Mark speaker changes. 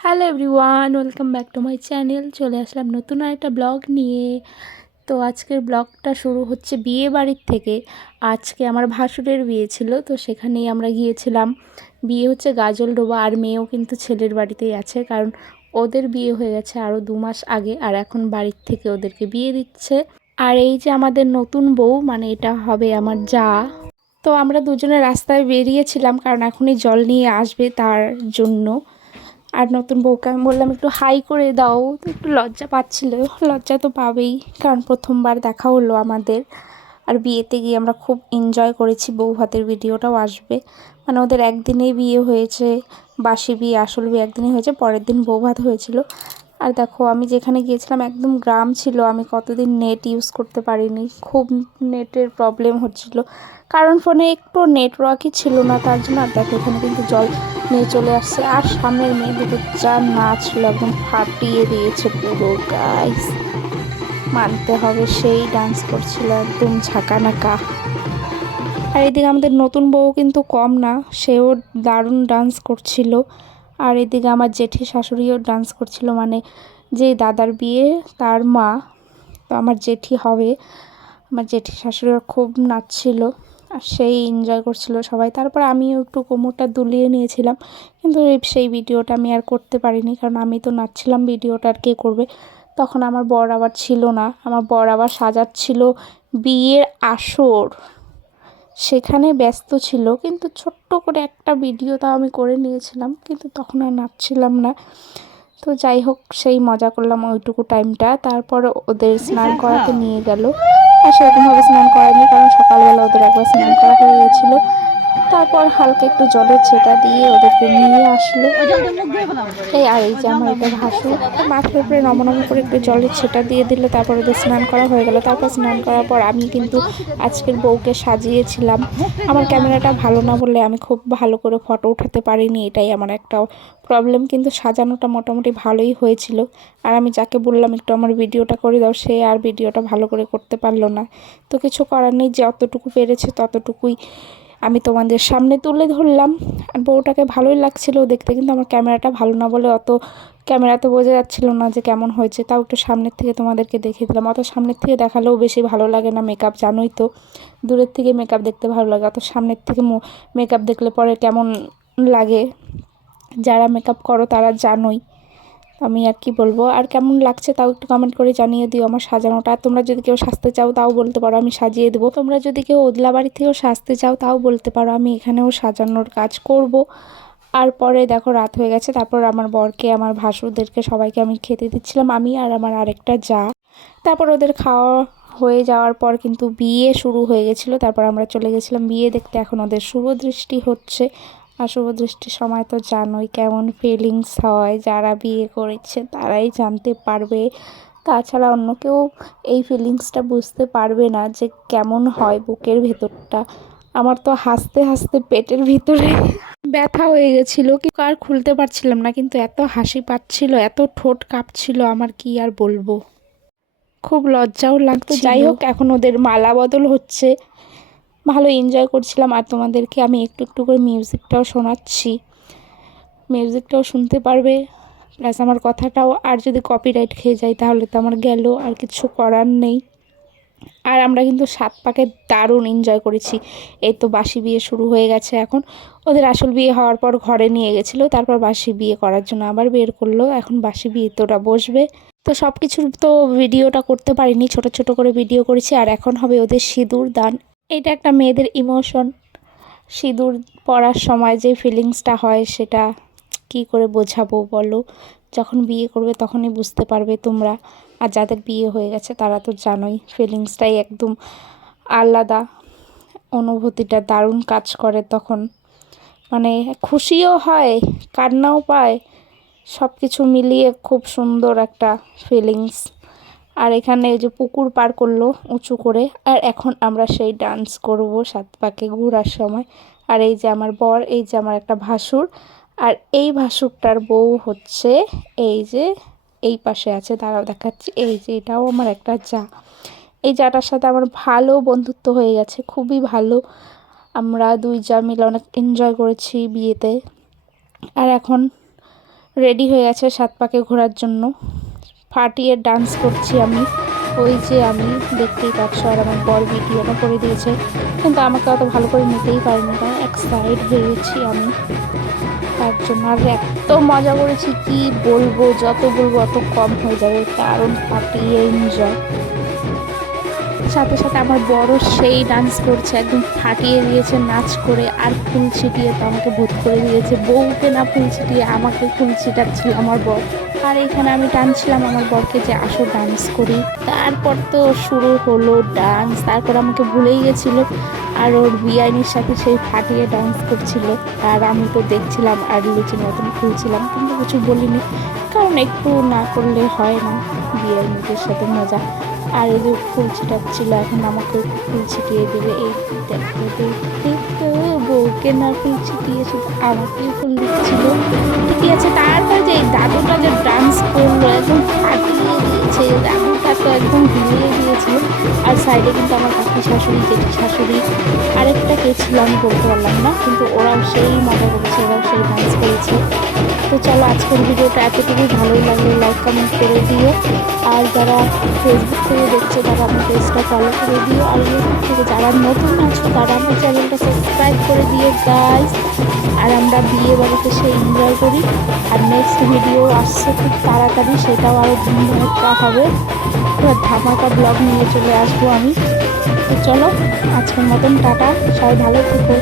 Speaker 1: Hello everyone welcome back to my channel চলে আসলাম নতুন একটা ব্লগ নিয়ে। তো আজকের ব্লগটা শুরু হচ্ছে বিয়ে বাড়ির থেকে। আজকে আমার ভাসুরের বিয়ে ছিল, তো সেখানেই আমরা গিয়েছিলাম। বিয়ে হচ্ছে গাজল ডোবা, আর মেয়েও কিন্তু ছেলের বাড়িতেই আছে, কারণ ওদের বিয়ে হয়ে গেছে আরও দু মাস আগে, আর এখন বাড়ির থেকে ওদেরকে বিয়ে দিচ্ছে। আর এই যে আমাদের নতুন বউ মানে এটা হবে আমার যা। তো আমরা দুজনে রাস্তায় বেরিয়েছিলাম, কারণ এখনই জল নিয়ে আসবে তার জন্য। আর নতুন বউকে আমি বললাম, একটু হাই করে দাও। তো একটু লজ্জা পাচ্ছিল, লজ্জা তো পাবেই, কারণ প্রথমবার দেখা হলো আমাদের। আর বিয়েতে গিয়ে আমরা খুব এনজয় করেছি বউ ভাতের ভিডিওটাও আসবে। মানে ওদের একদিনেই বিয়ে হয়েছে, বাসি বিয়ে, আসল বিয়ে একদিনে হয়েছে, পরের দিন বউ ভাত হয়েছিল। আর দেখো, আমি যেখানে গিয়েছিলাম, একদম গ্রাম ছিল, আমি কতদিন নেট ইউজ করতে পারিনি। খুব নেটের প্রবলেম হচ্ছিল। কারণ ফোনে একটু নেটওয়ার্কই ছিল না, তার জন্য আর দেখো, এখানে কিন্তু জল নিয়ে চলে আসছে। আর সামনের মেয়ে দুটো যা নাচলো, একদম ফাটিয়ে দিয়েছে পুরো গাইস মানতে হবে, সেই ডান্স করছিল, একদম ঝাঁকানাকা। আর এদিকে আমাদের নতুন বউ কিন্তু কম না, সেও দারুণ ডান্স করছিল। আর এদিকে আমার জেঠি শাশুড়িও ডান্স করছিল মানে যে দাদার বিয়ে, তার মা, তো আমার জেঠি হবে। আমার জেঠি শাশুড়িও খুব নাচছিল আর সেই এনজয় করছিল সবাই। তারপর আমিও একটু কোমরটা দুলিয়ে নিয়েছিলাম, কিন্তু সেই ভিডিওটা আমি আর করতে পারিনি, কারণ আমি তো নাচছিলাম, ভিডিওটা আর কে করবে? তখন আমার বর আবার ছিল না, আমার বর আবার সাজাচ্ছিল বিয়ের আসর। সেখানে ব্যস্ত ছিল, কিন্তু ছোট্ট করে একটা ভিডিও তাও আমি করে নিয়েছিলাম, কিন্তু তখন আর নাচছিলাম না। তো যাই হোক, সেই মজা করলাম ওইটুকু টাইমটা তারপর ওদের স্নান করাতে নিয়ে গেল। আর সেরকমভাবে স্নান করায়নি, কারণ সকালবেলা ওদের একবার স্নান তারপর হালকা একটু জলের ছেটা দিয়ে ওদেরকে নিয়ে আসলো। এই আর এই যে আমার এটা ভাসু মাথার উপরে নমনম করে একটু জলের ছেটা দিয়ে দিল, তারপর ওদের স্নান করা হয়ে গেল। তারপর স্নান করার পর আমি কিন্তু আজকের বউকে সাজিয়েছিলাম। আমার ক্যামেরাটা ভালো না বললে আমি খুব ভালো করে ফটো উঠাতে পারিনি, এটাই আমার একটা প্রবলেম কিন্তু সাজানোটা মোটামুটি ভালোই হয়েছিল। আর আমি যাকে বললাম, একটু আমার ভিডিওটা করে দাও সে আর ভিডিওটা ভালো করে করতে পারল না। তো কিছু করার নেই, যে অতটুকু পেরেছে ততটুকুই আমি তোমাদের সামনে তুলে ধরলাম। আর বউটাকে ভালোই লাগছিল দেখতে, কিন্তু আমার ক্যামেরাটা ভালো না বলে অত ক্যামেরাতে বোঝা যাচ্ছিল না যে কেমন হয়েছে। তাও একটু সামনের থেকে তোমাদেরকে দেখিয়ে দিলাম। অত সামনের থেকে দেখালেও বেশি ভালো লাগে না মেকআপ জানোই তো। দূরের থেকে মেকআপ দেখতে ভালো লাগে। অত সামনের থেকে মেকআপ দেখলে পরে কেমন লাগে? যারা মেকআপ করো তারা জানোই। আমি আর কি বলব? আর কেমন লাগছে তাও একটু কমেন্ট করে জানিয়ে দিও আমার সাজানোটা। আর তোমরা যদি কেউ সাজতে চাও তাও বলতে পারো, আমি সাজিয়ে দেবো। তোমরা যদি কেউ ওদলা বাড়ি থেকেও সাজতে চাও তাও বলতে পারো, আমি এখানেও সাজানোর কাজ করব। আর পরে দেখো রাত হয়ে গেছে, তারপর আমার বরকে, আমার ভাসুরদেরকে সবাইকে আমি খেতে দিচ্ছিলাম, আমি আর আমার আরেকটা যা। তারপর ওদের খাওয়া হয়ে যাওয়ার পর কিন্তু বিয়ে শুরু হয়ে গেছিল, তারপর আমরা চলে গেছিলাম বিয়ে দেখতে, এখন ওদের শুভ দৃষ্টি হচ্ছে। আর শুভ দৃষ্টির সময় তো জানোই কেমন ফিলিংস হয়। যারা বিয়ে করেছে তারাই জানতে পারবে। তাছাড়া অন্য কেউ এই ফিলিংসটা বুঝতে পারবে না যে কেমন হয় বুকের ভেতরটা। আমার তো হাসতে হাসতে পেটের ভিতরে ব্যথা হয়ে গেছিল। কি আর খুলতে পারছিলাম না কিন্তু এত হাসি পাচ্ছিল এত ঠোঁট কাঁপছিল আমার কি আর বলব? খুব লজ্জাও লাগতো যাই হোক এখন ওদের মালা বদল হচ্ছে। ভালো এনজয় করছিলাম আর তোমাদেরকে আমি একটু একটু করে মিউজিকটাও শোনাচ্ছি। মিউজিকটাও শুনতে পারবে। প্লাস আমার কথাটাও আর যদি কপিরাইট খেয়ে যায় তাহলে তো আমার গেল আর কিছু করার নেই। আর আমরা কিন্তু সাত পাকে দারুণ এনজয় করেছি। এই তো বাসি বিয়ে শুরু হয়ে গেছে এখন। ওদের আসল বিয়ে হওয়ার পর ঘরে নিয়ে গেছিল, তারপর বাসি বিয়ে করার জন্য আবার বের করল। এখন বাসি বিয়ে তোরা বসবে। তো সব কিছুর তো ভিডিওটা করতে পারিনি, ছোট ছোট করে ভিডিও করেছি। আর এখন হবে ওদের সিঁদুর দান এটা একটা মেয়েদের ইমোশন সিঁদুর পরার সময় যে ফিলিংসটা হয় সেটা কি করে বোঝাবো বলো? যখন বিয়ে করবে তখনই বুঝতে পারবে তোমরা। আর যাদের বিয়ে হয়ে গেছে তারা তো জানোই ফিলিংসটাই একদম আলাদা। অনুভূতিটা দারুণ কাজ করে তখন। মানে খুশিও হয়, কান্নাও পায়। সব কিছু মিলিয়ে খুব সুন্দর একটা ফিলিংস আর এখানে এই যে পুকুর পার করল উঁচু করে, আর এখন আমরা সেই ডান্স করব সাত পাকে ঘোরার সময়। আর এই যে আমার বর, এই যে আমার একটা ভাসুর, আর এই ভাসুরটার বউ হচ্ছে এই যে এই পাশে আছে, দাঁড়াও দেখাচ্ছি, এই যে এটাও আমার একটা যা। এই জাটার সাথে আমার ভালো বন্ধুত্ব হয়ে গেছে, খুবই ভালো। আমরা দুই যা মিলে অনেক এনজয় করেছি বিয়েতে। আর এখন রেডি হয়ে গেছে সাত পাকে ঘোরার জন্য। ফাটিয়ে ডান্স করছি আমি। ওই যে আমি, দেখতেই পাচ্ছ, আর আমার বর ভিডিওটা করে দিয়েছে। কিন্তু আমাকে অত ভালো করে নিতেই পারিনি কারণ এক সাইড আমি। তার জন্য আর এত মজা করেছি, কি বলব, যত বলব অত কম হয়ে যাবে কারণ ফাটিয়ে এনজয় সাথে সাথে আমার বড় সেই ডান্স করছে, একদম ফাটিয়ে দিয়েছে নাচ করে, আর ফুল ছিটিয়ে তো আমাকে ভূত করে দিয়েছে। বউকে না ফুল ছিটিয়ে, আমাকে ফুল ছিটাচ্ছিল আমার বর। আর এখানে আমি টানছিলাম আমার বরকে যে আসো ডান্স করি। তারপর তো শুরু হলো ডান্স তারপর আমাকে ভুলেই গেছিল। আর ওর বিয়ানির সাথে সেই ফাটিয়ে ডান্স করছিল। আর আমি তো দেখছিলাম আর লুচি মতন খুলছিলাম, কিন্তু কিছু বলিনি। কারণ একটু না করলে হয় না বিয়ের মেয়েদের সাথে মজা। আর এদের ফুল ছিটাচ্ছিল এখন আমাকে ফুল ছিটিয়ে দেবে। এই দেখো দেখতে তো বউকে না ফুল ছিটিয়ে আমাকে ফুল দিচ্ছিল ঠিকই আছে তারপর যে দাদুটা যে ডান্স করল একদম ফাটিয়ে সাইডে কিন্তু আমার কাকি শাশুড়ি জেঠি শাশুড়ি, আরেকটা কে ছিল আমি বলতে পারলাম না, কিন্তু ওরাও সেই মজা করেছে, ওরাও সেই ডান্স করেছে। তো চলো আজকের ভিডিওটা এতটুকুই, ভালোই লাগল লাইক কমেন্ট করে দিও। আর যারা ফেসবুক থেকে দেখছ, তারা আমার পেজটা ফলো করে দিও। আর ইউটিউব থেকে যারা নতুন আছো, তারা আমার চ্যানেলটা সাবস্ক্রাইব করে দিও গাইস আর আমরা বিয়ে বাড়িতে সে এনজয় করি। আর নেক্সট ভিডিও আসছে খুব তাড়াতাড়ি, সেটাও আরও ধুমধামাকা হবে। ধামাকা ব্লগ নিয়ে চলে আসব আমি। চলো আজকের মতন টাটা সবাই ভালো থেকো।